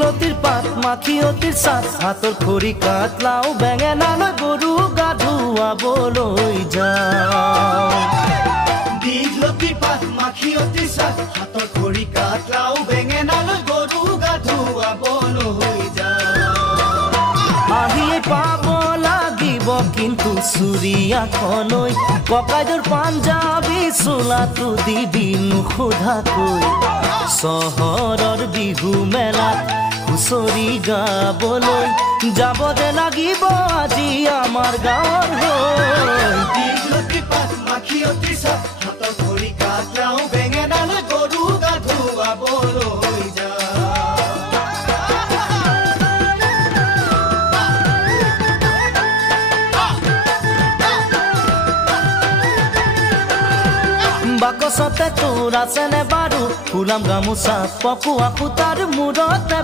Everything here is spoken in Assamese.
লতিৰ পাত মাখিয়তিৰ চাত হাতৰ খৰি কাট লাও বেঙেনালৈ গৰু গা ধুৱাবলৈ যাওঁ দীঘলতিৰ পাত মাখিয়তিৰ চাত হাতৰ খৰি কাট লাও বেঙেনালৈ গৰু গা ধুৱাবলৈ যাওঁ আহিয়ে পাব লাগিব কিন্তু চুৰিয়াখনৈ ককাইদেউৰ পাঞ্জাবী চোলাটো দিবি নোসোধাকৈ চহৰৰ বিহু মেলাত হুঁচৰি গাবলৈ যাব দে লাগিব আজি আমাৰ গাঁৱৰ হৈ দীঘলতিৰ পাত মাখিয়তিৰ চাত হাতৰ খৰি কাট লাও বেঙেনালৈ গৰু গা ধুৱাবলৈ যাওঁ বাকচতে তোৰ আছেনে বাৰু ফুলাম গামোচা পকোৱা সূতাৰ মূৰতে